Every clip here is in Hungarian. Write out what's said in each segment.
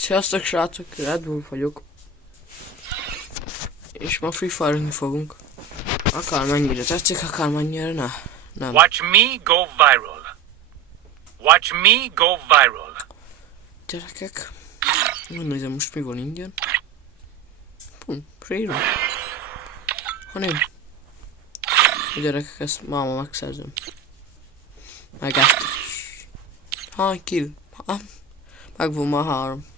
Sziasztok srácok, Red Bull vagyok. És ma Free Fire-ni fogunk. Akármennyire tetszik, akármennyire nem. Watch me go viral. Watch me go viral. Gyerekek. Megnézem most mi van ingyen. Free-ra. Ha nem. A gyerekek, ezt máma megszerzem. Meg ezt is. Hány kill? Megvan már 3.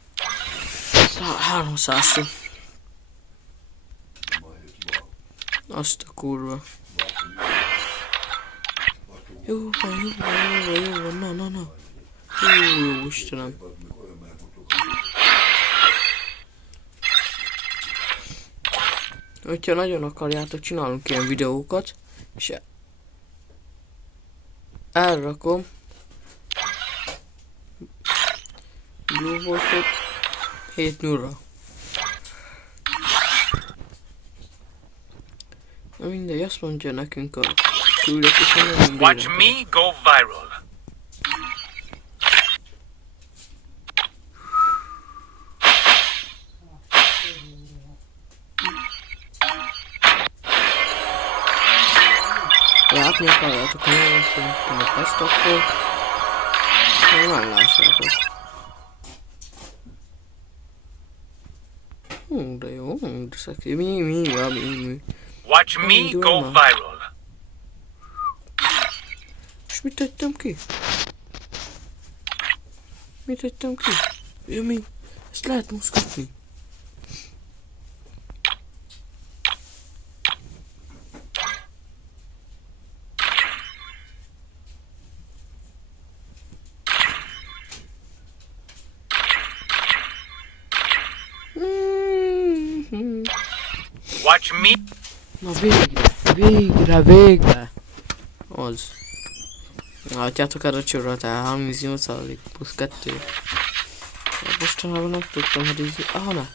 300. Azt a kurva. Jó van, na. Jó, Istenem. Hogyha nagyon akarjátok, csinálunk ilyen videókat, és elrakom Blue Wolfot 7-0-ra. Na mindegy, azt mondja nekünk a küldetés, hogy nem Watch me go viral. Látni akarjátok, hogy nem szerintem a tesztokkor, nem lássátok. De jó, de szexi. Mi? Watch me go viral. És mit tettem ki? Ja, mi? Ezt lehet mozgatni. Watch me. Na végre. Az. Látjátok erre a csorrat, 38% plusz 2. Mostanában nem tudtam, hogy így... ne.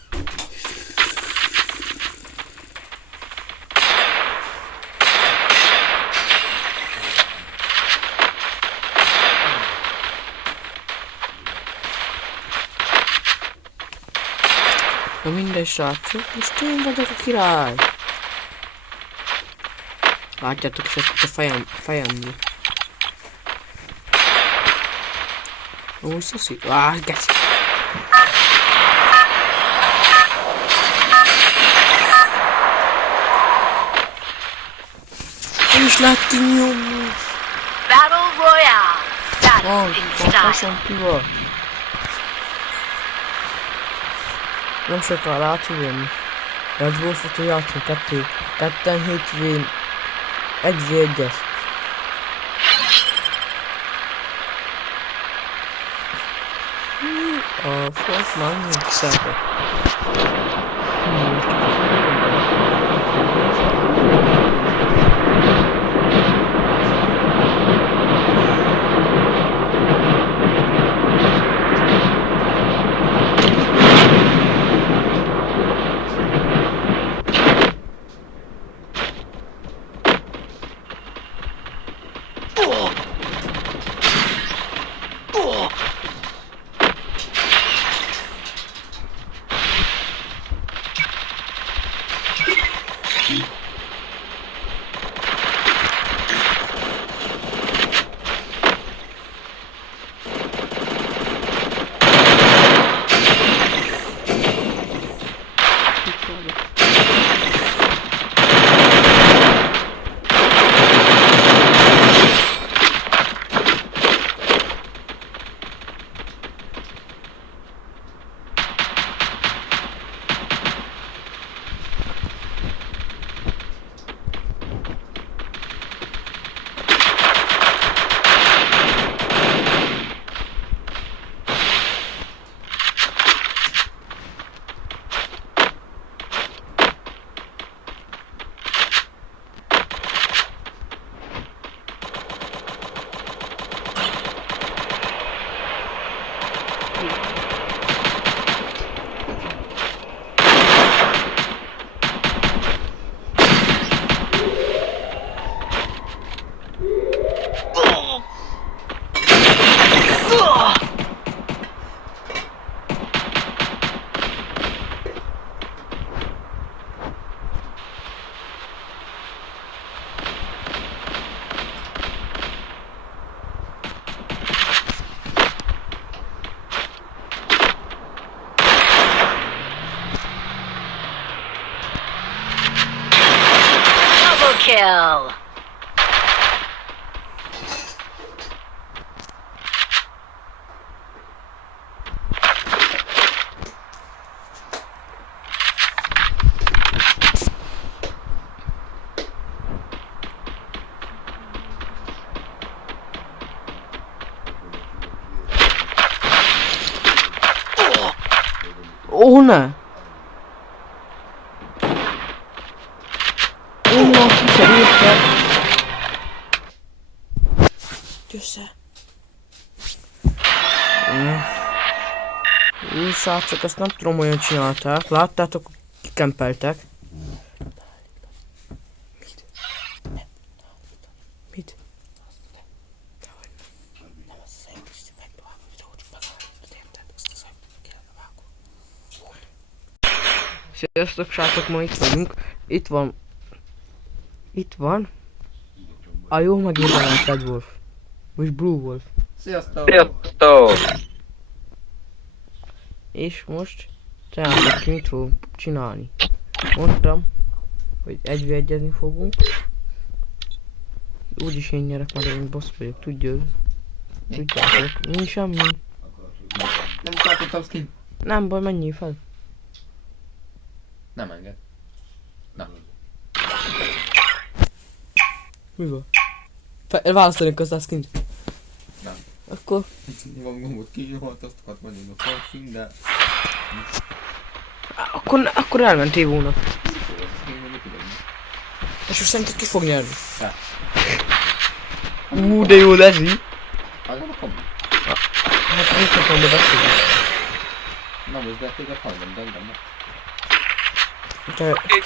Na mindegy srácok, most én vagyok a király. Látjátok is ezt a fejemnél. Ó, szoszi. Geci. Nem is lehet kinyomni. Battle Royale. Battle in style. Kival. Nem sokkal átjönni. Red Wolfot játszunk 2-2 hétvén 1v1-es. A Force már nincs szerve. kill. Ó, ne! Onnan kikerültem. Össze. Srácok, ezt nem tudom, olyan csinálták. Láttátok, kikempeltek. Mit? Sziasztok, srácok, ma itt vagyunk. Itt van. A jó megint a Red Wolf. Vagy Blue Wolf. Sziasztok! És most csináltok ki, mit fogunk csinálni. Mondtam, hogy 1v1-ezni fogunk. Úgyis én nyerek, már én boss vagyok, tudjátok. Nincs semmi. Nem tartottam skin. Nem baj, menjél fel. Nem enged. Na. Mi van? Választani közte a skint. Nem. Akkor... Van gombot kinyomhatóztakat vagyunk a felszín, de... Akkor elmentél volna. És most szerinted ki fog nyerni? Ja. De jó lesz így. Hallom a kombot? Hát mit tudom, de beszélni. Na most de téged hallom, de engem nem. It's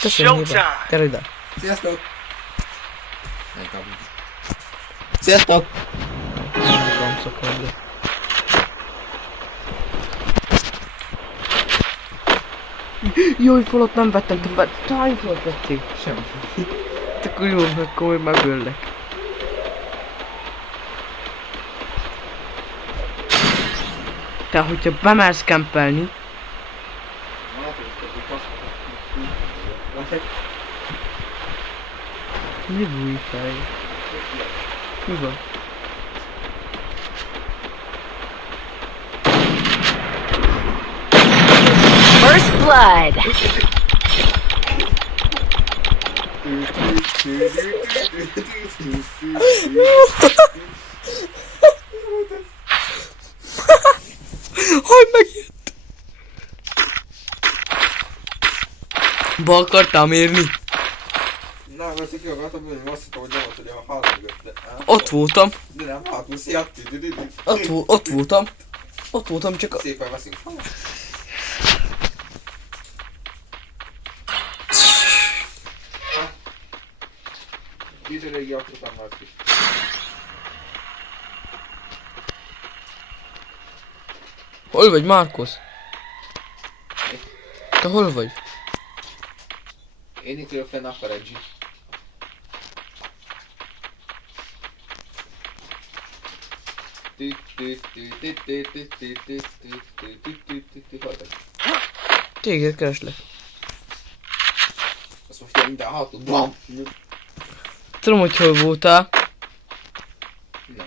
Köszönjük, showtime. gyere ide. Sziasztok! Nem kapjuk. Sziasztok! Nem szokom, de... Jaj, falat nem vettem, te hány falat vettél? Semmi. Akkor jó, akkor majd megöllek. Te, hogyha bemersz kempelni... Mi bújj fel? Mi van? First blood. Hogy megjött? Be akartam érni? Na, mert ki akartam jönni, azt hittem, hogy nem ott, hogy a hal mögött, de... Ott voltam. De nem, hátul, szia! Ott voltam. Ott voltam, csak a... Szépen veszünk fel. Kicsit régi autótam már ki. Hol vagy, Márkusz? Te hol vagy? Én itt vagyok fenn a Ferengi. Hol vagy? Téged kereslek. Azt most jön minden hátul. BAM! Tudom, hogy hol voltál. Nem.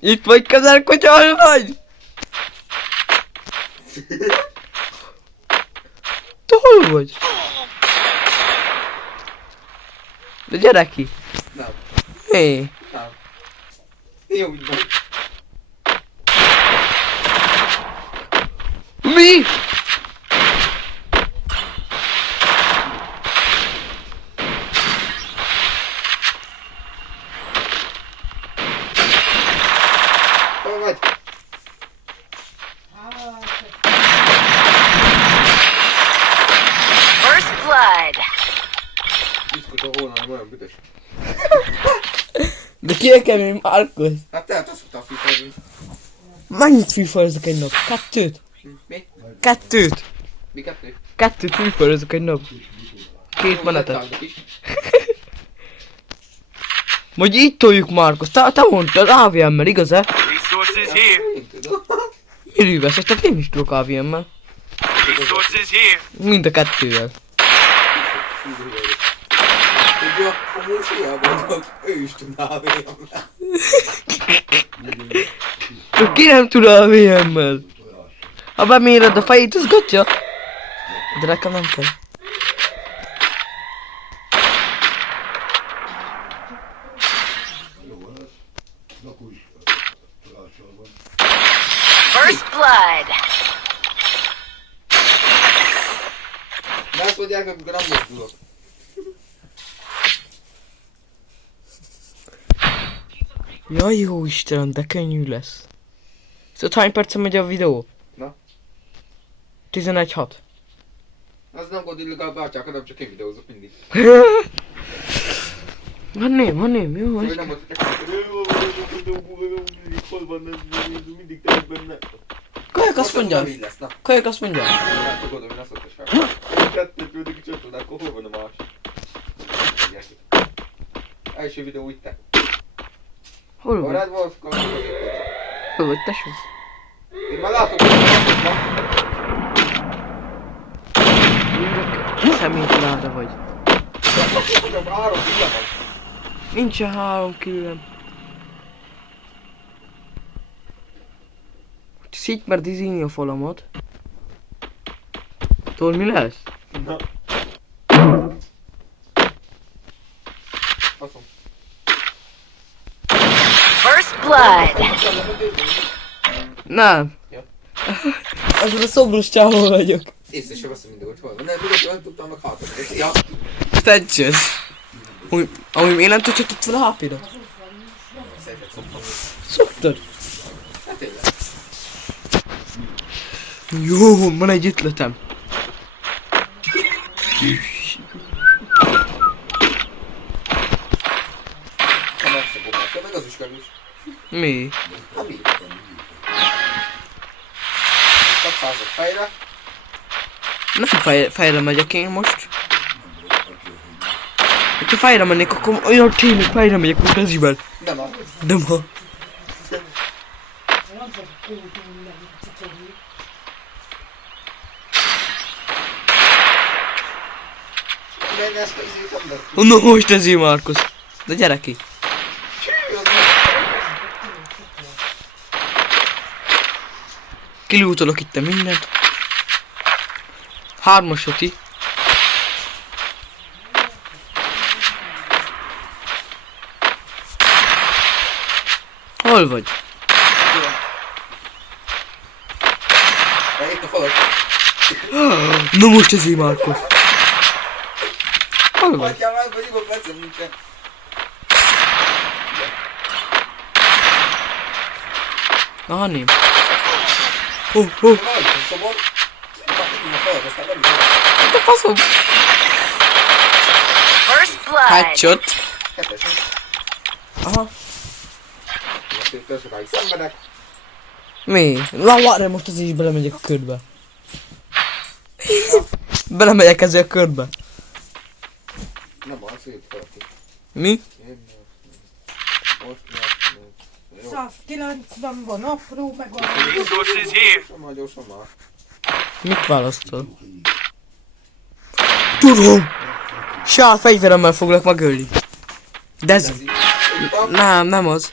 Itt vagy, közelkutya, hol vagy? Te hol vagy? De gyere ki! Nem. Hé! Nem. Jó, úgy van. Mi? Hol vagy? First blood. Diszkot a hónalom olyan büdös. De ki kell még Márkusz? Hát te szoktál fifelni. Mennyit fűfajozok egy nap? Kettőt? Mi? Kettőt! Mi kettő? Kettőt fűfajozok egy nap. Két menetet. Majd így toljuk, Márkusz. Te mondtad AVM-mel, igaz-e? Resources here. Én tudom. Mirű veszek, tehát én is tudok AVM-mel. Resources here. Mind a kettővel. Tudja, amúgy hiába adok, ő is tudná a VM-mel. Csak ki nem tud a VM-mel. Ha beméred a fejét, az gatya. De nekem nem kell. First blood. De azt mondják, amikor nem mozdulok. Jaj, jó Istenem, de könnyű lesz. Szóval hány percen megy a videó? Na? 11:06. Az nem gond, legalább bátyákat, nem csak én videózok mindig. Hanném, jó Hogy vagy? nem mondhatok, hol van ez, mindig tényleg benne. Kajak azt mondja. Nem így lesz, na. Kajak azt mondja. Látok oda, én azt mondta fel. Kettőt küldök ki csatolni, akkor hol van a másik? Első videó itt te. Hol vagy? Orrád van, akkor Hol vagy, tesó? én már látom, hogy van. Szemétláda vagy. Ugyan 3 kiló van. Nincsen 3 kilóm. Szígy már dizíni a falamat. Tudod mi lesz? Na. Faszom. First blood. Nem. Ja. Azon a szomorús csávó vagyok. Észre sem veszem mindig, hogy hol van. Nem, tudod, nem tudtam meg hátra. Ja. Tetszett. Amúgy én nem tudhatott fel a HP-dat. Szerinted szoktam. Szoktad? Hát tényleg. Jó, van egy ötletem. Ha megszakobálta, meg az is kevés. Mi? Ha mi? Kapszázok fejre. Nem fejre megyek én most. Ha fejre mennék, akkor olyan tényleg fejre megyek, mint az iben. Nem áll. De ma. Menj ezt a izét ember. Na most ezért Márkusz. De gyere ki. Kilútolok itt mindent. 3-as öti. Hol vagy? Itt a falat. Na most ezért Márkusz. Hol vagy? Hagyjál már, hogy igaz percem nincsen. Aha, nem. Vagy, szobor. A falat, aztán nem is. De faszom. First blood. Headshot. Kettesen. Aha. Most itt sokáig szenvedek. Mi? Na várj, most az is belemegyek a körbe. Belemegyek ezzel a körbe. Nem az, hogy valaki. Mi? Most jó. 190 van apró, meg van. Resources here. Somar, gyorsan már. Mit választol? Tudom! Sát fegyveremmel foglak megölni. De ez... Nem az.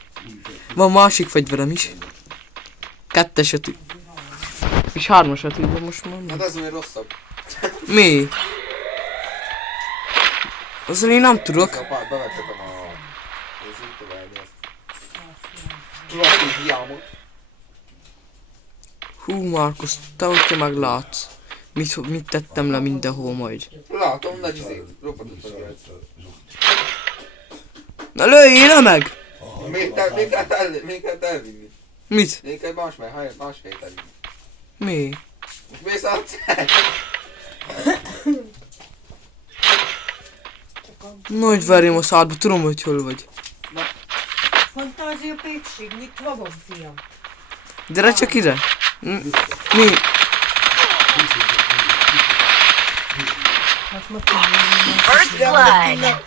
Van másik fegyverem is. 2-es ötű. És 3-as ötű, de most már Hát nem. ez még rosszabb. Mi? Azzal én nem tudok. Bevettetem a... Nézzük tovább ezt. Tudod, hiámot. Hú, Márkusz, te hogy te meglátsz. Mit tettem le mindenhol majd. Látom, nagy izé. Roppant hogy ez. Na lőjél le meg! Még kell elvinni. Mit? Még kell más helyet elvinni. Mi? Most mész át? Nagy verjem a szádba, tudom, hogy hol vagy. Fantázia Pékség, nyitva van, fiam. Gyere csak ide. Mi? Hát ma tényleg First blood.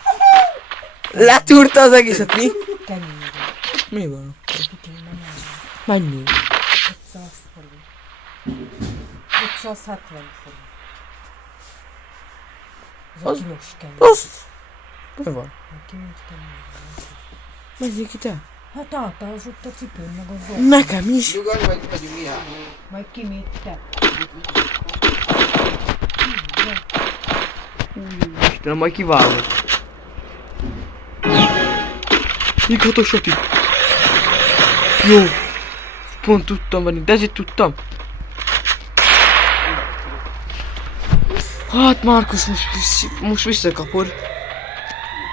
Letúrta az egészet, mi? kenyér. Mi van? Mennyi? 500 forint. 170 forint. Ez Az- a kilós kenyér. Azt. Mi van? Neki nincs kenyér. Menjél ki te. Hát általános ott a cipőn, meg az volt. Nekem is. Nyugodj, vagy megyünk Mihály. Majd kimét te. Istenem, majd kiválok. Nyughatos Sati. Jó. Pont tudtam venni, de ezért tudtam. Hát Márkusz, most visszakapod.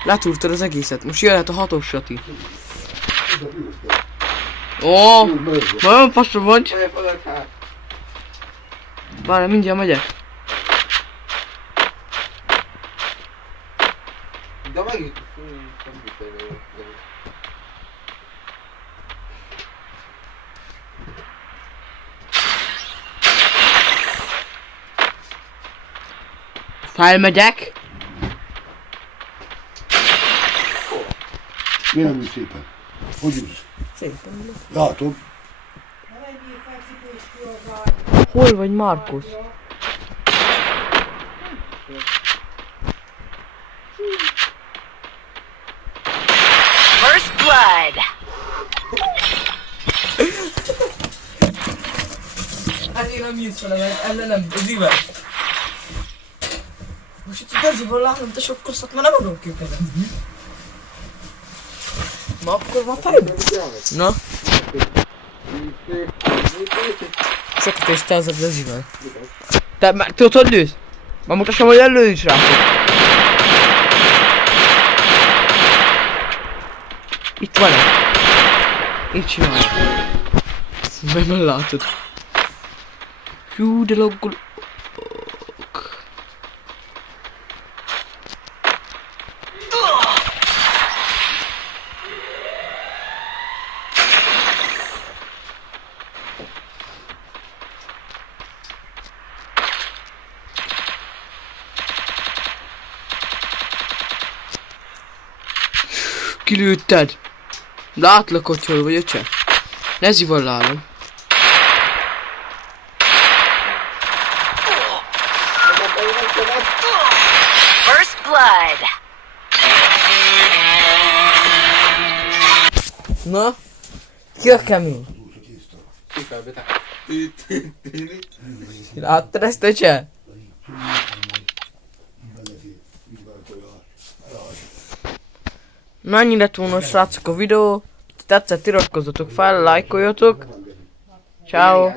Letúrtad az egészet, most jöhet a 6-os Sati. Ó, nagyon faszom vagy. Melyek fölött hát? Várj, mindjárt megyek. De megint. Felmegyek. Kérem szépen. Hogy ülsz? Szépen. Látom. Hol vagy Márkusz? First blood. Hát én nem jössz vele, mert ellenem zivel. Most itt igaziból látom, te sokkolszak, mert nem adok őket. Na akkor van fejben. Na? Sokat is te az a zivel. Te már tudod, hogy lősz? Már mutassam, hogy előjön rá. Itt van-e? Itt csinálja. Meg már látod. Hú, de loggol... Kilőtted! Látlak, hogy hol vagy, öcse? Ne zivallálom. First blood. Na? Ki a kemény? Láttad ezt, öcse? Na, ennyi lett volna, srácok, a videó. Tetszett, iratkozzatok fel, lájkoljatok. Ciao.